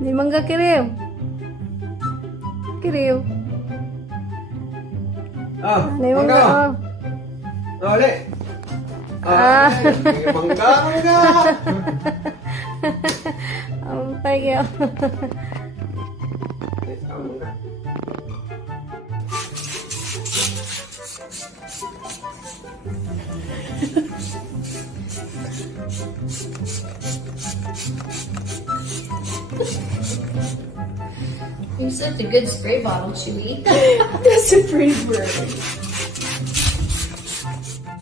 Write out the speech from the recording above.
May mangga, Kiriw. Kiriw. Ah, May mangga, oh. Oli. Mangga. Ang tayo. You're such a good spray bottle, Chewy. That's a pretty bird.